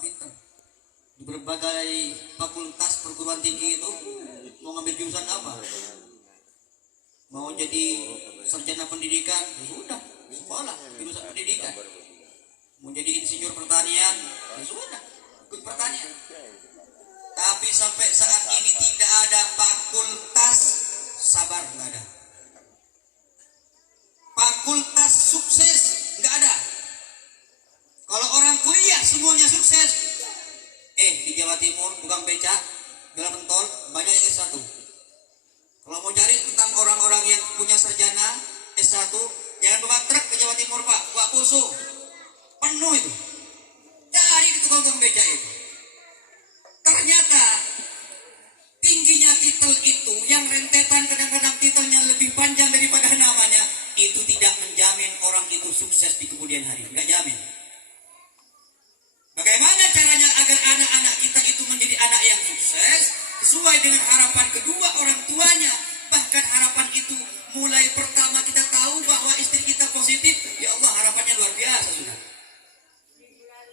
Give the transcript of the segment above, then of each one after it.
pintar. Di berbagai fakultas perguruan tinggi itu mau ngambil jurusan apa? Mau jadi sarjana pendidikan, ya sudah, sekolah jurusan pendidikan. Mau jadi insinyur pertanian, ya sudah, ikut pertanian. Tapi sampai saat ini tidak ada fakultas sabar, nggak ada. Fakultas sukses nggak ada. Kalau orang kuliah semuanya sukses. Di Jawa Timur bukan becak, jalan pentol banyak yang S1. Kalau mau cari tentang orang-orang yang punya sarjana S1, jangan bawa truk ke Jawa Timur Pak, bawa pusuh. Penuh itu. Cari ke tukang becak itu. Ternyata tingginya titel itu, yang rentetan kadang-kadang titelnya lebih panjang daripada namanya, itu tidak menjamin orang itu sukses di kemudian hari. Nggak jamin. Bagaimana caranya agar anak-anak kita itu menjadi anak yang sukses sesuai dengan harapan kedua orang tuanya? Bahkan harapan itu mulai pertama kita tahu bahwa istri kita positif, ya Allah harapannya luar biasa sudah.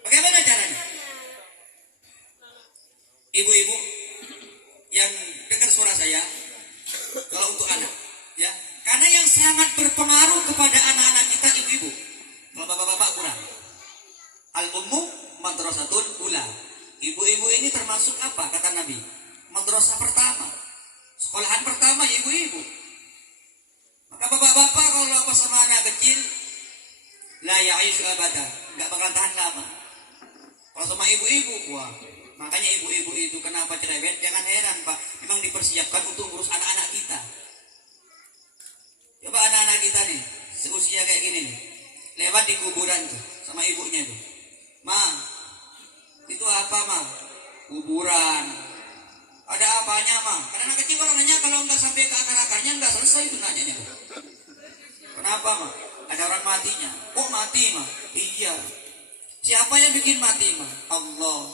Bagaimana caranya? Ibu-ibu yang dengar suara saya, kalau untuk anak, ya, karena yang sangat berpengaruh kepada anak-anak kita ibu-ibu. Kalau bapak-bapak kurang. Al-ummu madrasatul ula. Ibu-ibu ini termasuk apa kata Nabi? Madrasah pertama. Sekolahan pertama ya ibu-ibu. Maka bapak-bapak kalau pas sama anak kecil, la ya'ishu abada, enggak bakalan tahan lama. Kalau sama ibu-ibu, wah, makanya ibu-ibu itu kenapa cerewet? Jangan heran Pak, memang dipersiapkan untuk ngurus anak-anak kita. Coba anak-anak kita nih, seusia kayak gini nih, lewat di kuburan tuh sama ibunya tuh. Ma, itu apa ma? Kuburan. Ada apanya ma? Karena anak kecil kalau nanya, kalau nggak sampai ke akar-akarnya nggak selesai itu nanyanya. Kenapa ma? Ada orang matinya. Oh mati ma? Iya. Siapa yang bikin mati ma? Allah.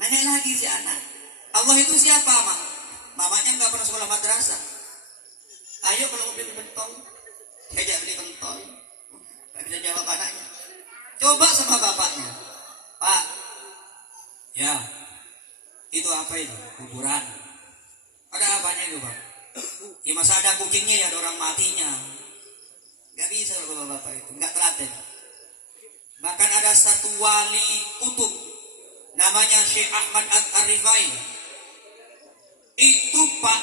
Nanya lagi si anak. Allah itu siapa ma? Mamanya nggak pernah sekolah madrasah. Ayo kalau mau beli pentol, diajak beli pentol. Nggak bisa jawab anaknya. Coba sama bapaknya, Pak, ya, itu apa itu? Kuburan. Ada apanya itu Pak? Ya masa ada kucingnya ya ada orang matinya. Gak bisa kalau bapak itu, gak telaten. Bahkan ada satu wali kutub, namanya Syekh Ahmad Al-Rifai. Itu Pak,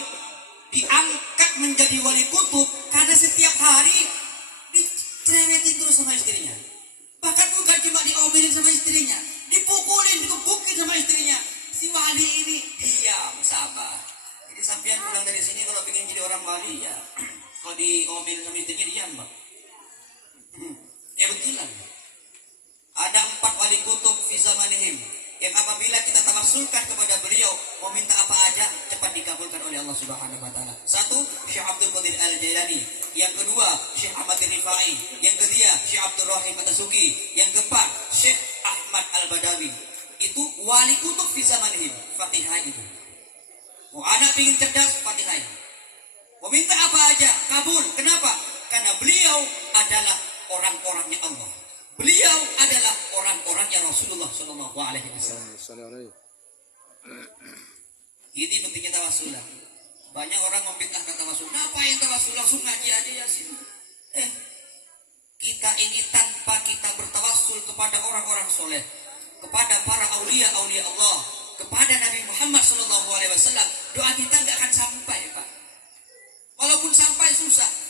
diangkat menjadi wali kutub karena setiap hari dicerewetin terus sama istrinya. Bahkan bukan cuma diomelin sama istrinya, dipukulin, dikebukin sama istrinya. Si wali ini diam, sabar. Jadi sampean pulang dari sini kalau pengen jadi orang wali ya, kalau diomelin sama istrinya diam Pak. Ya betulan. Ada 4 wali kutub fi zamanihim yang apabila kita tawassulkan kepada beliau, mau minta apa aja cepat dikabulkan oleh Allah Subhanahu wa taala. 1, Syekh Abdul Qadir Al-Jailani. Yang kedua, Syekh Ahmad Rifai. Yang ketiga, Syekh Abdul Rahim At-Tasuki. Yang keempat, Syekh Ahmad Al-Badawi. Itu wali kutub fi zamanihim. Fatihah itu. Mau anak ingin cerdas, Fatihah. Mau minta apa aja, kabul. Kenapa? Karena beliau adalah orang-orangnya Allah. Beliau adalah orang-orangnya Rasulullah Shallallahu Alaihi Wasallam. Ini pentingnya tawassul. Banyak orang membid'ahkan tawassul. Ngapain tawassul? Langsung ngaji aja Yasin. Kita ini tanpa kita bertawassul kepada orang-orang soleh, kepada para aulia Allah, kepada Nabi Muhammad Shallallahu Alaihi Wasallam, doa kita nggak akan sampai Pak. Walaupun sampai susah.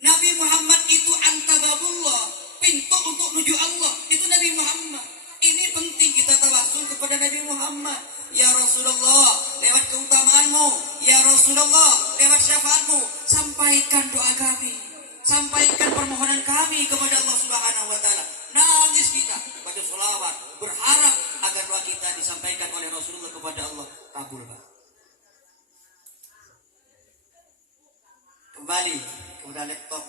Nabi Muhammad itu antababullah, pintu untuk menuju Allah. Itu Nabi Muhammad. Ini penting kita tawassul kepada Nabi Muhammad. Ya Rasulullah, lewat keutamaanmu. Ya Rasulullah, lewat syafaatmu, sampaikan doa kami, sampaikan permohonan kami kepada Allah Subhanahu wa taala. Nangis kita, baca sholawat, berharap agar doa kita disampaikan oleh Rasulullah kepada Allah. Kabul Pak. Kembali udah laptop.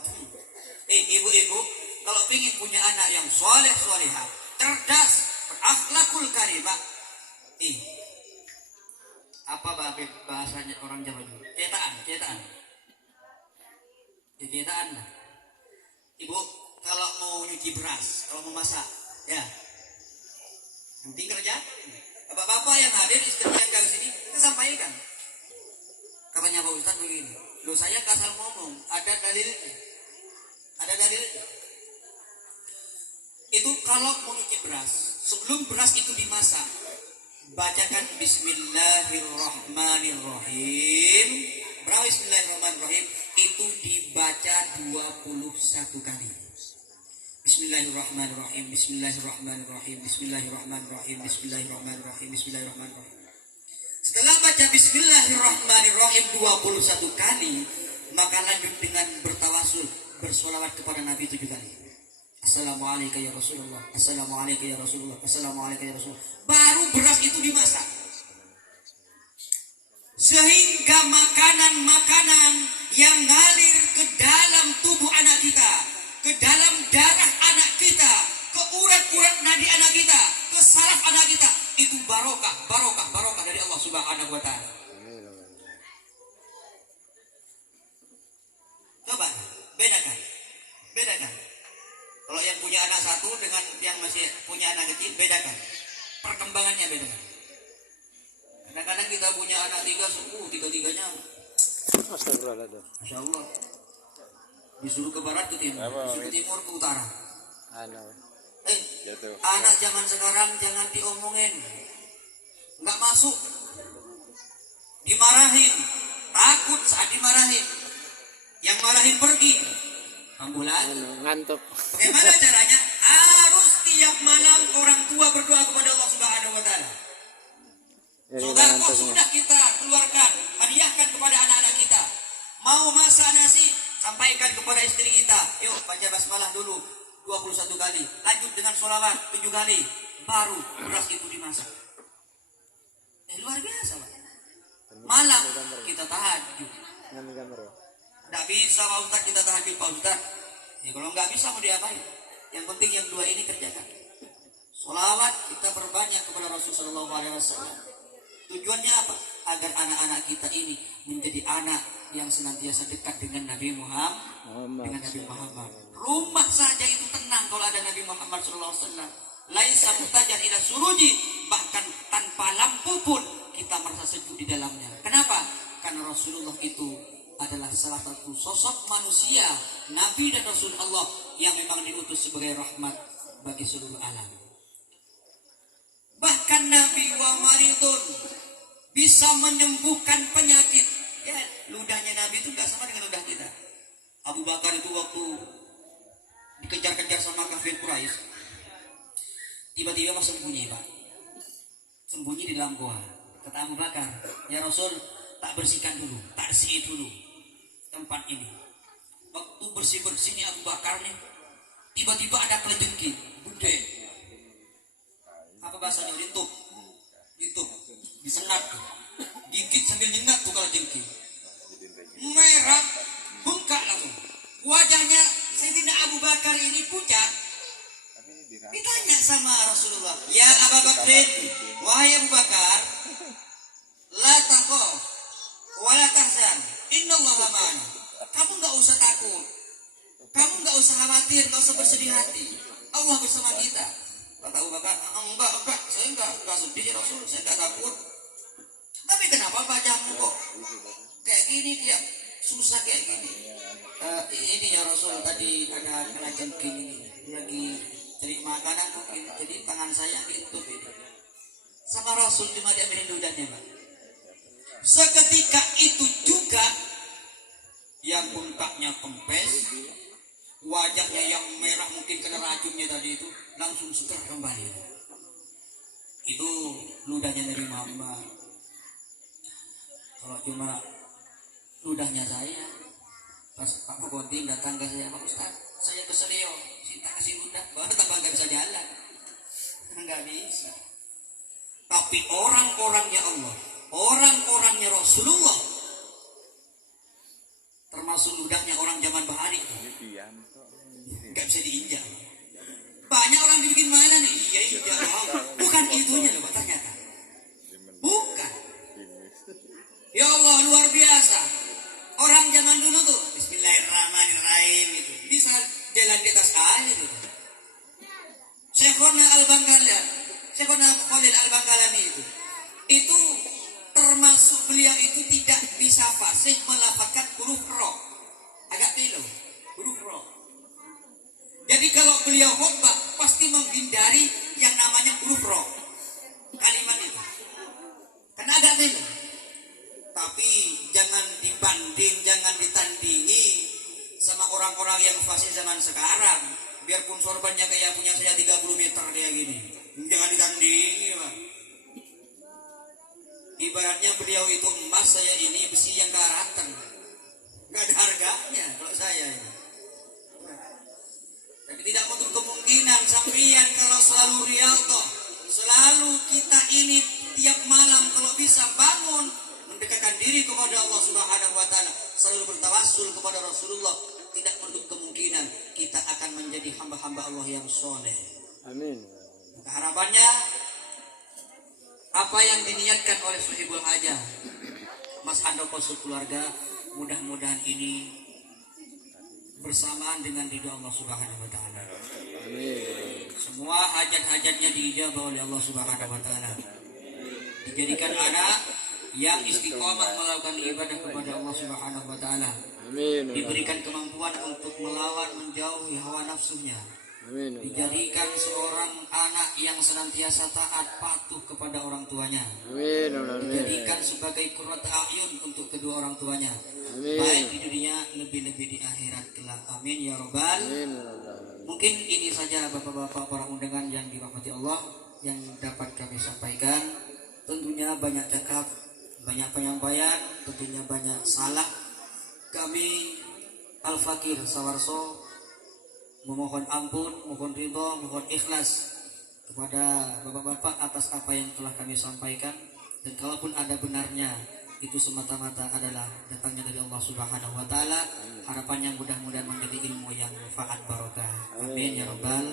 Ibu-ibu, kalau ingin punya anak yang soleh solehah, cerdas, berakhlakul karimah, apa bahasanya orang Jawa dulu? Cetakan lah. Ibu, kalau mau nyuci beras, kalau mau masak, ya. Yang penting kerja. Bapak-bapak yang hadir, istri yang dari sini, kita sampaikan. Katanya Pak Ustaz begini, loh saya kasar ngomong, ada dalilnya. Ada dalilnya. Itu kalau mau nyuci beras, sebelum beras itu dimasak, bacakan Bismillahirrahmanirrahim. Berapa Bismillahirrahmanirrahim? Itu dibaca 21 kali. Bismillahirrahmanirrahim, Bismillahirrahmanirrahim, Bismillahirrahmanirrahim, Bismillahirrahmanirrahim, Bismillahirrahmanirrahim. Setelah baca Bismillahirrahmanirrahim 21 kali, maka lanjut dengan bertawasul, bersolawat kepada Nabi 7 kali. Assalamualaikum ya Rasulullah, Assalamualaikum ya Rasulullah, Assalamualaikum ya Rasulullah. Baru beras itu dimasak. Sehingga makanan-makanan yang ngalir ke dalam tubuh anak kita, ke dalam darah anak kita, ke urat-urat nadi anak kita, ke saraf anak kita, itu barokah, barokah, barokah dari Allah Subhanahu wa Ta'ala. Coba bedakan, bedakan. Kalau yang punya anak satu dengan yang masih punya anak kecil, bedakan. Perkembangannya bedakan. Kadang-kadang kita punya anak tiga, tiga-tiganya. Astagfirullahaladzim. Masya Allah. Disuruh ke barat ke timur, disuruh ke timur ke utara. Anak zaman sekarang jangan diomongin, nggak masuk, dimarahin, takut saat dimarahin, yang marahin pergi, ambulan. Ngantuk. Bagaimana caranya? Harus tiap malam orang tua berdoa kepada Allah Subhanahu Wa Taala. Sodako sudah kita keluarkan, hadiahkan kepada anak-anak kita. Mau masak nasi, sampaikan kepada istri kita. Yuk baca basmalah dulu 21 kali. Lanjut dengan sholawat 7 kali. Baru beras itu dimasak. Luar biasa Pak. Malam kita tahajud. Tidak bisa Pak Ustaz kita tahajud Pak Ustaz. Ya, kalau nggak bisa mau diapain? Yang penting yang dua ini kerjakan. Sholawat kita perbanyak kepada Rasulullah SAW. Tujuannya apa? Agar anak-anak kita ini menjadi anak yang senantiasa dekat dengan Nabi Muhammad. Dengan Nabi Muhammad. Rumah saja itu tenang kalau ada Nabi Muhammad SAW. Laisa mutajan ila suruji, bahkan tanpa lampu pun kita merasa sejuk di dalamnya. Kenapa? Karena Rasulullah itu adalah salah satu sosok manusia, Nabi dan Rasul Allah yang memang diutus sebagai rahmat bagi seluruh alam. Bahkan Nabi wa maridun, bisa menyembuhkan penyakit. Ya, ludahnya Nabi itu gak sama dengan ludah kita. Abu Bakar itu waktu dikejar-kejar sama kafir Quraisy, tiba-tiba masuk sembunyi Pak. Sembunyi di dalam goa. Kata Abu Bakar, ya Rasul, tak bersihkan dulu, tak bersih dulu tempat ini. Waktu bersih-bersihnya Abu Bakar nih, tiba-tiba ada kelejengking gede. Apa bahasanya? Lintuk, disengat, gigit sambil nyengat tuh kelejengking. Merah, bengkak langsung. Wajahnya Sayyidina Abu Bakar ini pucat. Ditanya sama Rasulullah, ya Abu Bakrin, wahai Abu Bakar, la taqaf wa la tahzan, innallaha ma'ana. Kamu nggak usah takut, kamu nggak usah khawatir, nggak usah bersedih hati. Allah bersama kita. Kata Abu Bakar, enggak, saya enggak sedih ya Rasul, saya enggak takut. Tapi kenapa wajahmu kok kayak gini, dia susah kayak gini? Ini ya Rasul, tadi ada kelajengking ini, lagi cari makanan mungkin, jadi tangan saya ditutup ini. Sama Rasul cuma diambilin ludahnya Pak. Seketika itu juga yang bengkaknya kempes, wajahnya yang merah mungkin kena racunnya tadi itu langsung seger kembali. Itu ludahnya dari Muhammad. Kalau cuma ludahnya saya, pas Pak Bukonting datang ke saya, Pak Ustaz, saya keselio, cinta kasih ludah, baru tambah nggak bisa jalan, nggak bisa. Tapi orang-orangnya Allah, orang-orangnya Rasulullah, termasuk ludahnya orang zaman bahari, nggak bisa diinjak. Banyak orang dibikin mana nih? Iya, bukan itunya loh Pak, ternyata. Bukan. Ya Allah, luar biasa. Orang zaman dulu tuh Bismillahirrahmanirrahim itu bisa jalan di atas air. Syekhona Al-Bangkalan, Syekhona Khalil Al-Bangkalani itu termasuk beliau itu tidak bisa fasih melafalkan huruf ro. Agak telo, huruf ro. Jadi kalau beliau khutbah pasti menghindari yang namanya huruf ro. Kalimat itu. Karena agak telo. Tapi jangan dibanding, jangan ditandingi sama orang-orang yang fasih zaman sekarang. Biarpun sorbannya kayak punya saya 30 meter kayak gini. Jangan ditandingi, Pak. Ibaratnya beliau itu emas, saya ini besi yang karatan. Gak ada harganya kalau saya ini. Tapi tidak untuk kemungkinan sampeyan kalau selalu riyadhah, selalu kita ini tiap malam kalau bisa bangun mendekatkan diri kepada Allah Subhanahu wa taala, selalu bertawassul kepada Rasulullah, tidak menutup kemungkinan kita akan menjadi hamba-hamba Allah yang soleh. Amin. Harapannya apa yang diniatkan oleh Sohibul Hajah Mas Handoko keluarga, mudah-mudahan ini bersamaan dengan ridho Allah Subhanahu wa taala. Amin. Semua hajat-hajatnya diijabah oleh Allah Subhanahu wa taala. Dijadikan anak yang istiqomah melakukan ibadah kepada Allah Subhanahu wa taala. Amin. Diberikan kemampuan untuk melawan menjauhi hawa nafsunya. Amin. Dijadikan seorang anak yang senantiasa taat patuh kepada orang tuanya. Amin. Dijadikan sebagai qurratu a'yun untuk kedua orang tuanya. Amin. Baik di dunia, lebih-lebih di akhirat kelak. Amin ya rabbal. Amin. Mungkin ini saja bapak-bapak para undangan yang dirahmati Allah yang dapat kami sampaikan. Tentunya banyak cakap, banyak penyampaian, tentunya banyak salah. Kami Al-Fakir Sawarso memohon ampun, mohon ridho, mohon ikhlas kepada bapak-bapak atas apa yang telah kami sampaikan. Dan kalaupun ada benarnya, itu semata-mata adalah datangnya dari Allah Subhanahu wa taala. Harapannya mudah-mudahan menjadi ilmu yang manfaat barokah. Amin ya rabbal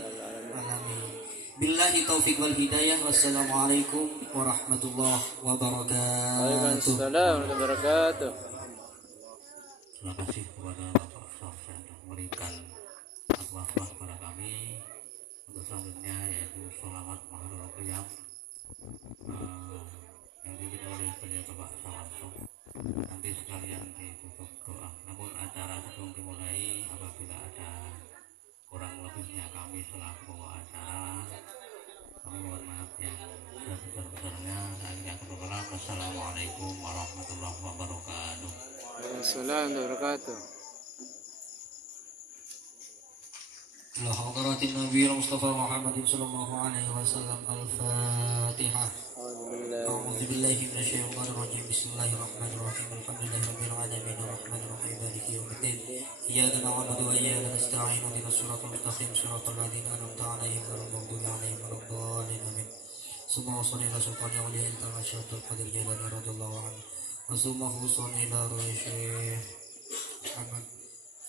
alamin. Billahi taufiq wal hidayah. Wassalamualaikum warahmatullahi wabarakatuh. Waalaikumsalam warahmatullahi wabarakatuh. Terima kasih kepada Bapak Ustaz yang telah memberikan fatwa kepada kami. Untuk selanjutnya yaitu sholawat maharul qiyam yang dibimbing oleh beliau Bapak Sawarso. Nanti sekalian ditutup doa. Namun acara sebelum dimulai, apabila ada kurang lebihnya kami selaku pembawa acara, kami mohon maaf yang sebesar-besarnya. Saya akan berkata wassalamualaikum warahmatullahi wabarakatuh. Assalamualaikum warahmatullahi wabarakatuh. إلى حضرة النبي المصطفى محمد صلى الله عليه وسلم. الفاتحة. أعوذ بالله من الشيطان الرجيم. بسم الله الرحمن الرحيم. الحمد لله رب العالمين الرحمن الرحيم مالك يوم الدين. إياك نعبد وإياك نستعين اهدنا الصراط المستقيم صراط الذين أنعمت عليهم غير المغضوب عليهم ولا الضالين آمين. ثم وصل إلى سلطان أولياء الدين الشيخ القادر الجيلاني رضي الله عنه. وثم وصل إلى روح الشيخ محمد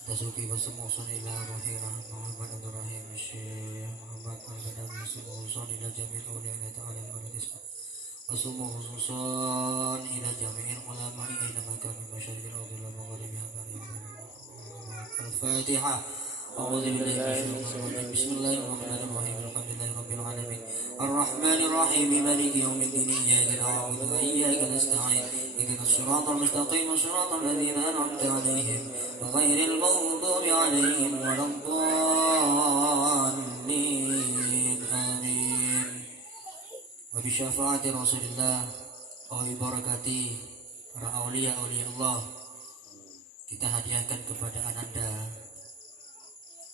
Dasuki wasumusun ila rohiyah Muhammad Abdul Rahim Syekh Muhammad Al-Badami Wasumusun ila jami'in awliya ta'ala al-Madis Wasumusun ila jami'in ulama'i ila makami masyarakat al-Adullah Magharibiha Al-Fatihah. أعوذ بالله من الشيطان الرجيم. بسم الله الرحمن الرحيم. الحمد لله رب العالمين الرحمن الرحيم مالك يوم الدين إياك نعبد وإياك نستعين اهدنا الصراط المستقيم صراط الذين أنعمت عليهم غير المغضوب عليهم ولا الضالين آمين. وبشفاعة رسول الله وبركاته para aulia Allah, kita hadiahkan kepada Ananda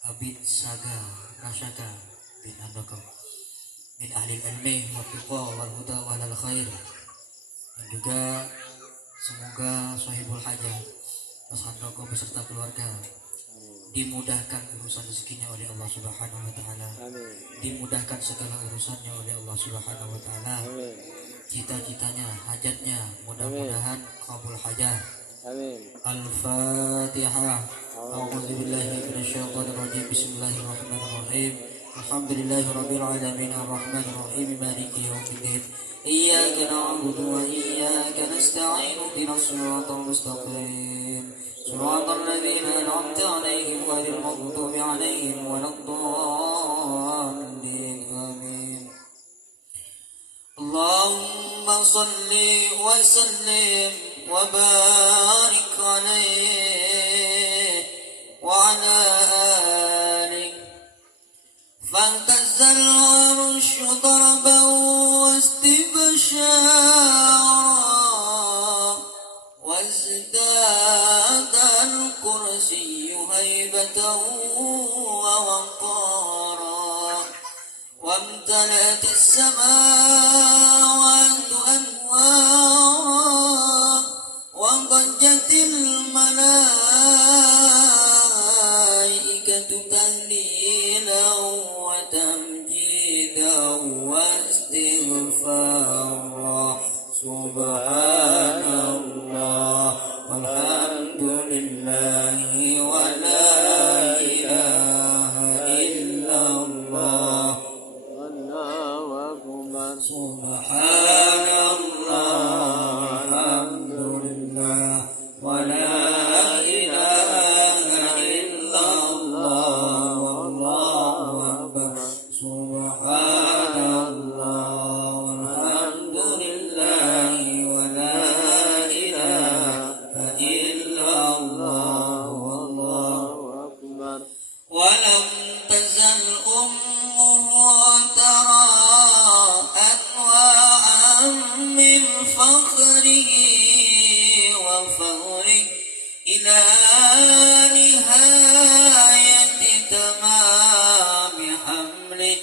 Abid Saga Rasyaka bin Handoko min ahli ilmi wa tuqa wal huda wa al khair. Dan juga semoga Sohibul Hajah Mas Handoko beserta keluarga dimudahkan urusan rezekinya oleh Allah Subhanahu wa taala. Dimudahkan segala urusannya oleh Allah Subhanahu wa taala. Cita-citanya, hajatnya mudah-mudahan kabul hajat. Amin. Al-Fatihah. A'udzu billahi minasyaitonir rajim. Bismillahirrahmanirrahim. Alhamdulillahi rabbil alamin arrahmanir rahim maliki yaumiddin. Iyyaka na'budu wa iyyaka nasta'in ihdinas siratal mustaqim. Siratal ladzina an'amta 'alaihim ghairil maghdubi 'alaihim waladdallin. Amin. اللهم صل وسلم وبارك عليه وعلى آله فاهتز العرش ضربا واستبشارا وازداد الكرسي هيبة ووقارا وامتلأت السماوات أنوارا وضجت الملائكة تهليلا وتمجيدا واستغفارا سبحان الله والحمد لله ولا إله إلا الله الله أكبر. سبحان الله والحمد لله ولا إله إلا الله والله أكبر. سبحان الله والحمد لله ولا إله إلا الله والله أكبر. ولم تزل أمه ترى أنواعا من فخره وفوره إلى نهاية تمام حمله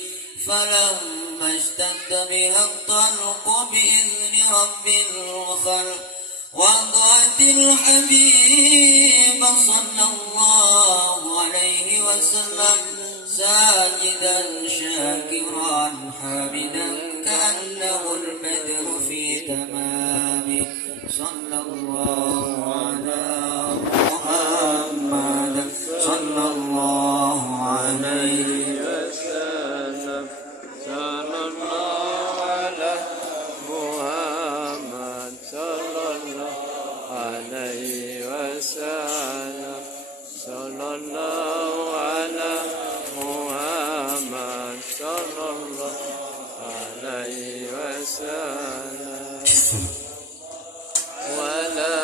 فلما اشتد بها الطلق بإذن رب الخلق وضعت الحبيب صلى الله عليه وسلم ساجدا شاكرا حامدا كأنه البدر في تمامه صلى الله على محمد صلى الله عليه وسلم. صلى الله على محمد صلى الله عليه وسلم. صلى الله على محمد صلى الله عليه وسلم. ولا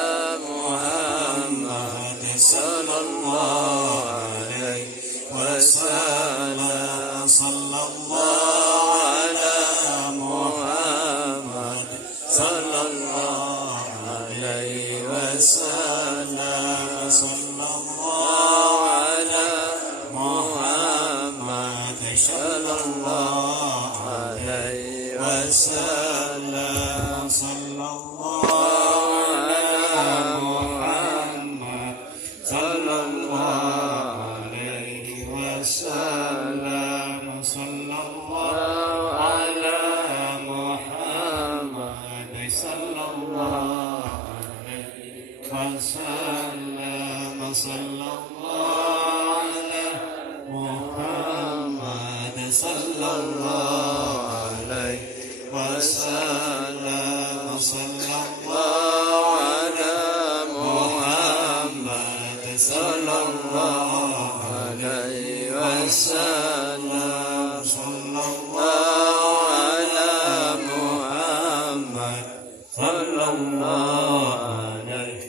محمد صلى الله عليه وسلم. صلى الله على محمد صلى الله عليه وسلم. صلى الله على محمد صلى الله عليه وسلم. صلى الله على محمد صلى الله عليه وسلم. صلى الله على محمد صلى الله عليه وسلم. صلى الله على محمد صلى الله عليه وسلم. صلى الله على محمد صلى الله عليه وسلم. صلى الله على محمد صلى الله عليه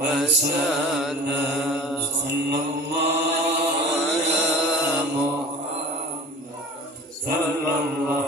وسلم. صلى الله على محمد صلى الله